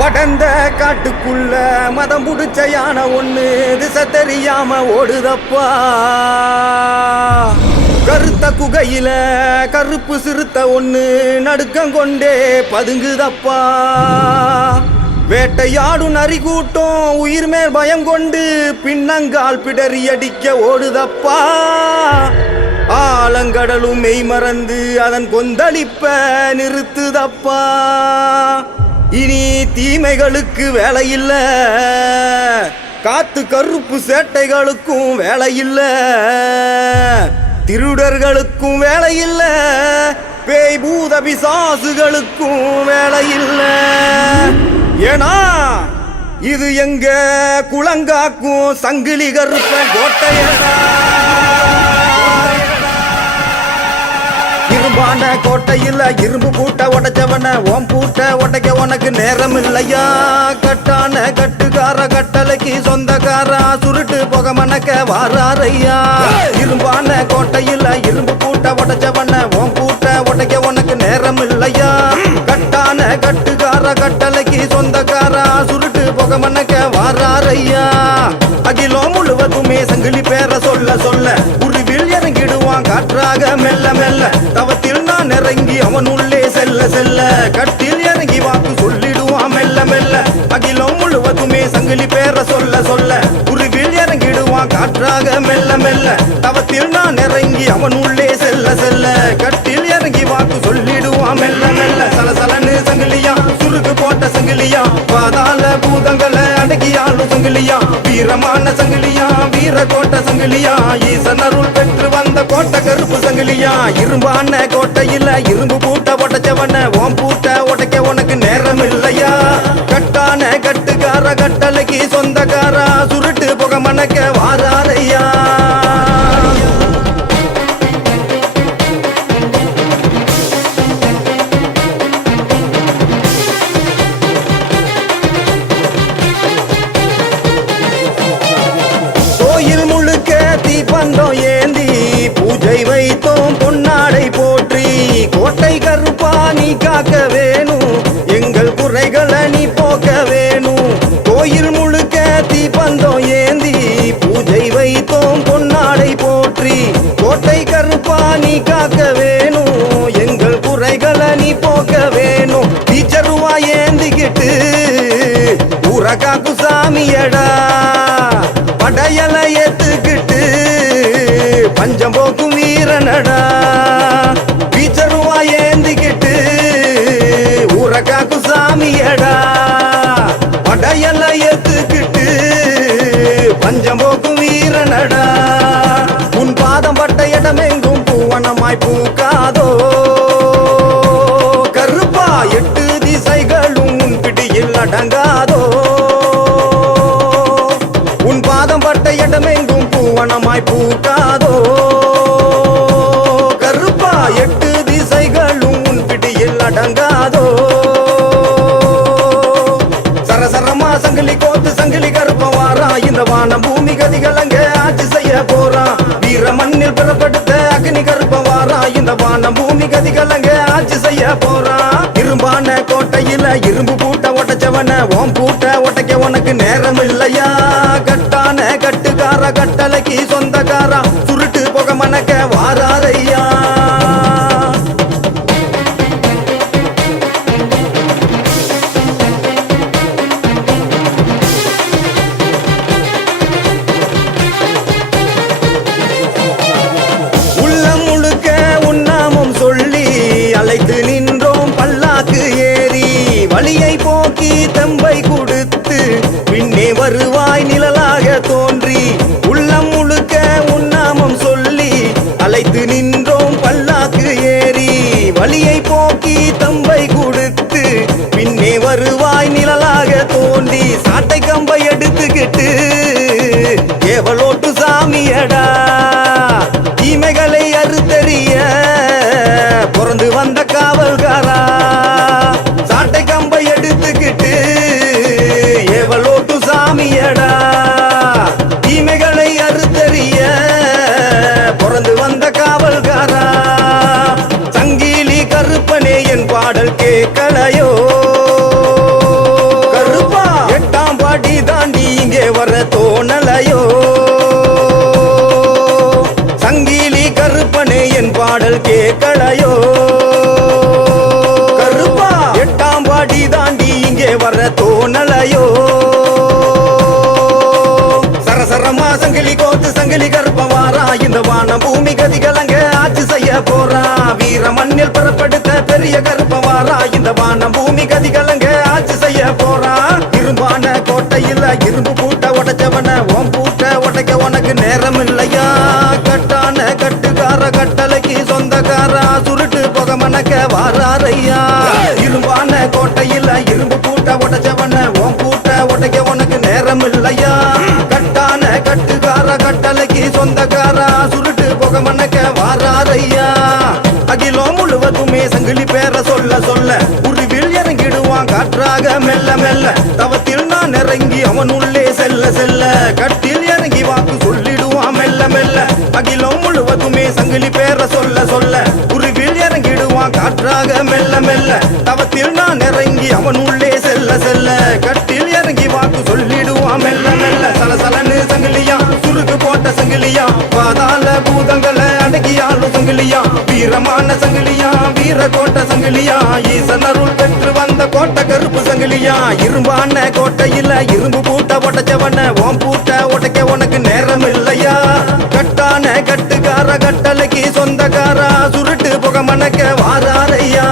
படந்த காட்டுக்குள்ள மதம் புடிச்ச யானை ஒண்ணு திசை தெரியாம ஓடுதப்பா. கருத்த குகையில கருப்பு சிறுத்த ஒண்ணு நடுக்கம் கொண்டே பதுங்குதப்பா. வேட்டையாடும் நரி கூட்டம் உயிர் மேல் பயம் கொண்டு பின்னங்கால் பிடறி அடிக்க ஓடுதப்பா. ஆலங்கடலும் மெய் மறந்து அதன் கொந்தளிப்ப நிறுத்துதப்பா. இனி தீமைகளுக்கு வேலை இல்ல, காத்து கருப்பு சேட்டைகளுக்கும் வேலை இல்ல, திருடர்களுக்கும் வேலை இல்ல, பேய் பூத பிசாசுகளுக்கும் வேலை இல்ல. ஏனா இது எங்க குளங்காக்கும் சங்கிலி கருப்ப கோட்டையடா. இரும்பான கோட்டையில் இரும்பு பூட்ட உடைச்சவன ஓம் பூட்ட உடைக்க உனக்கு நேரம் இல்லையா. கட்டான கட்டுக்கார கட்டளைக்கு சொந்தக்காரா சுருட்டு போக மணக்க வாராரையா. இரும்பான கோட்டையில் இரும்பு பூட்ட உடைச்சவன ஓம் பூட்ட உடைக்க உனக்கு நேரம் இல்லையா. கட்டான கட்டுக்கார கட்டளைக்கு சொந்தக்காரா சுருட்டு போக மணக்க வாராரையா. அகிலம் முழுவதுமே சங்கிலி பேர சொல்ல சொல்ல உருவில் இறங்கிடுவான் காற்றாக மெல்ல மெல்ல. தவத்தில் நான் இறங்கி அவன் உள்ளே செல்ல செல்ல கட்டில் இறங்கி வாக்கு சொல்லிடுவான் மெல்ல மெல்ல. அகிலம் முழுவதுமே சங்கிலி பேர சொல்ல சொல்ல உருவில் இறங்கிடுவான் காற்றாக மெல்ல மெல்ல. தவத்தில் நான் இறங்கி அவன் உள்ளே செல்ல செல்ல கட்டில் இறங்கி வாக்கு சொல்லிடுவான் மெல்ல மெல்ல. சலசலன்னு சங்கிலியா சுருக்கு போட்ட சங்கிலியா, பாதாள பூதங்களை அடக்கியாலும் சங்கிலியா, வீரமான சங்கிலியா வீர கோட்ட சங்கிலியா, ஈசன் அருள் பெற்று வந்த கோட்டை கருப்பு சங்கிலியா. இரும்பான கோட்டையில இரும்பு பூட்ட உடைச்சவன ஓம் பூட்ட உடைக்க உனக்கு நேரம் இல்லையா. கட்டான கட்டுக்கார கட்டளைக்கு சொந்தக்காரா சுருட்டு புக மணக்க வாராரையா. பந்தம் ஏந்தி பூஜை வைத்தோம் பொன்னாடை போற்றி. கோட்டை கருப்பா நீ காக்க வேணும், எங்கள் குறைகளை நீ போக்க வேணும். கோயில் முழுக்க தீபந்தம் ஏந்தி பூஜை வைத்தோம் பொன்னாடை போற்றி. கோட்டை கருப்பா நீ காக்க வேணும், எங்கள் குறைகளை நீ போக்க வேணும். டீச்சருவா ஏந்திக்கிட்டு ஊரகாக்கு சாமியடா, படையல ஏத்துக்கிட்டு பஞ்சம் போக்கும் வீரனடா. பீச்சருவா ஏந்திக்கிட்டு ஊரகாக்கு சாமியடா, படையல ஏத்துக்கிட்டு பஞ்சம் போக்கும் வீரனடா. உன் பாதம் பட்ட இடமெங்கும் பூவனமாய் பூக்காதோ கருப்பா, எட்டு திசைகளும் உன் பிடியில் அடங்காதோ. உன் பாதம் பட்ட இடமெங்கும் பூவனமாய் பூக்காதோ கருப்பா, எட்டு திசைகளும் உன் பிடியில் அடங்காதோ. சரசரமா சங்கிலி கோத்து சங்கிலி கருப்ப வாரா, இந்த வானம் பூமி கதிகள் அங்க ஆட்சி செய்ய போறான். வீர மண்ணில் பிறப்படுத்த அக்னி கருப்ப வாரா, இந்த வானம் பூமி கதிகள் அங்க ஆட்சி செய்ய போறான். இரும்பான கோட்டையில இரும்பு பூட்ட உடைச்சவன ஓம் பூட்ட உடைக்க உனக்கு நேரம் இல்லையா. கட்டான கட்டுக்கார கட்டளைக்கு சொந்தக்காரா சுருட்டு புக மணக்க வாராரையா. உள்ளம் முழுக்க உன்னாமம் சொல்லி அழைத்து நின்றோம் பல்லாக்கு ஏறி. வழியை போக்கி தம்பை கொடுத்து பின்னே வருவாய் நிழலாக தோன்றி. உள்ளம் முழுக்க உன்னாமம் சொல்லி அழைத்து நின்றோம் பல்லாக்கு ஏறி. வழியை போக்கி தம்பை கொடுத்து பின்னே வருவாய் நிழலாக தோன்றி. சாட்டை கம்பை எடுத்துக்கிட்டு ஏவலோட்டு சாமியடா, தீமைகளை அறுத்தறிய பிறந்து வந்த காவல்காரா. சாட்டை கம்பை எடுத்துக்கிட்டு ஏவலோட்டு சாமியடா, தீமைகளை அறுத்தறிய பிறந்து வந்த காவல்காரா. சங்கிலி கருப்பனே என் பாடல் கேட்கலையோ கேட்கலையோ கருப்பா எட்டாம் பாடி தாண்டி இங்கே வர தோணலையோ சரசரமா சங்கிலி கோத்து சங்கிலி கருப்ப வாரா இந்த வான பூமி கதிகளங்க ஆட்சி செய்ய போறா வீர மண்ணில் பிறப்படுத்த பெரிய கருப்ப வாரா இந்த வான பூமி கதிகளங்க ஆட்சி செய்ய போறா இரும்பான கோட்டையில் இரும்பு பூட்ட உடைச்சவன ஓம் பூட்ட உடைக்க உனக்கு நேரம் இல்லையா கட்டான கட்டுக்கார கட்டளைக்கு சொந்தக்காரா சுருட்டு புக மணக்க வாராரையா இரும்பான கோட்டையில் இரும்பு பூட்ட உடைச்சவன ஓம் பூட்ட உடைக்க உனக்கு நேரம் இல்லையா கட்டான கட்டுக்கார கட்டளைக்கு சொந்தக்காரா சுருட்டு புக மணக்க வாராரையா அகிலம் முழுவதுமே சங்கிலி பேர சொல்ல சொல்ல உருவில் இறங்கிடுவான் காற்றாக மெல்ல மெல்ல தவத்தில் நான் இறங்கி அவன் உள்ளே செல்ல செல்ல கட்டில் இறங்கி வாக்கு சொல்லிடுவான் மெல்ல மெல்ல அகிலம் முழுவதுமே சங்கிலி பேர சொல்ல சொல்ல உருவில் இறங்கிடுவான் காற்றாக மெல்ல மெல்ல தவத்தில் நான் இறங்கி அவன் உள்ளே செல்ல செல்ல கட்டில் இறங்கி வாக்கு சொல்லிடுவான் மெல்ல மெல்ல சலசலன்னு சங்கிலியா சுருக்கு போட்ட சங்கிலியா பாதாள பூதங்களை அடக்கியாலும் சங்கிலியா வீரமான சங்கிலியா வீர கோட்ட சங்கிலியா ஈசன் அருள் பெற்று வந்த கோட்டை கருப்பு சங்கிலியா இரும்பான கோட்டையில இரும்பு பூட்ட உடைச்சவன ஓம் பூட்ட உடைக்க உனக்கு நேரம் இல்லையா கட்டான கட்டுக்கார கட்டளைக்கு சொந்தக்காரா சுருட்டு புக மணக்க வாராரையா